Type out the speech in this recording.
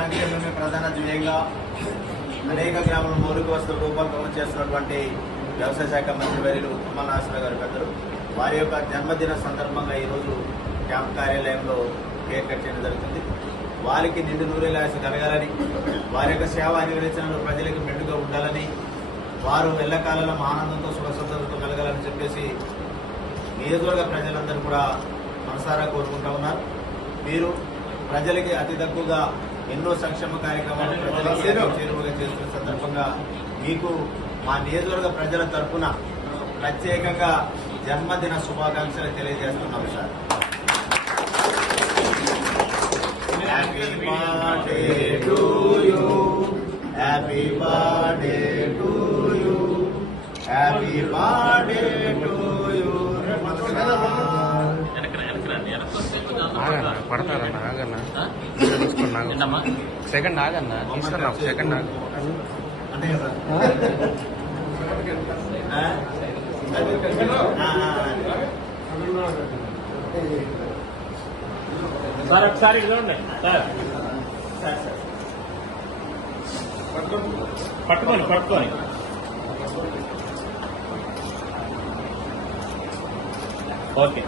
సంక్షేమమే ప్రధాన ధ్యేయంగా అనేక గ్రామాల మౌలిక వసతుల రూపకల్పన చేస్తున్నటువంటి వ్యవసాయ శాఖ మంత్రి వర్యులు తుమ్మల నాగేశ్వరరావు గారి పెద్దలు వారి యొక్క జన్మదిన సందర్భంగా ఈరోజు క్యాంప్ కార్యాలయంలో కేక్ కట్ చేయడం జరుగుతుంది. వారికి నిండు నూరేళ్ల ఆయుష్ కలగాలని, వారి యొక్క సేవ అనుగ్రహించడంలో ప్రజలకు మెండుగా ఉండాలని, వారు ఎల్లకాలంలో ఆనందంతో సుఖసంతోషంతో కలగాలని చెప్పేసి నియోజకవర్గ ప్రజలందరూ కూడా మనసారా కోరుకుంటా ఉన్నారు. మీరు ప్రజలకి అతి తక్కువగా ఎన్నో సంక్షేమ కార్యక్రమాలు ప్రజలకి చేరువగా చేస్తున్న సందర్భంగా మీకు మా నియోజకవర్గ ప్రజల తరఫున ప్రత్యేకంగా జన్మదిన శుభాకాంక్షలు తెలియజేస్తున్నాం sir. Happy birthday to you, happy birthday to you, happy birthday to you. పడతారన్నా ఆగన్నా తీసుకున్నా సెకండ్ ఆగన్నా తీసుకున్నా సెకండ్ ఆగ సార్ ఒకసారి చూడండి సార్. పట్టుకొని ఓకే.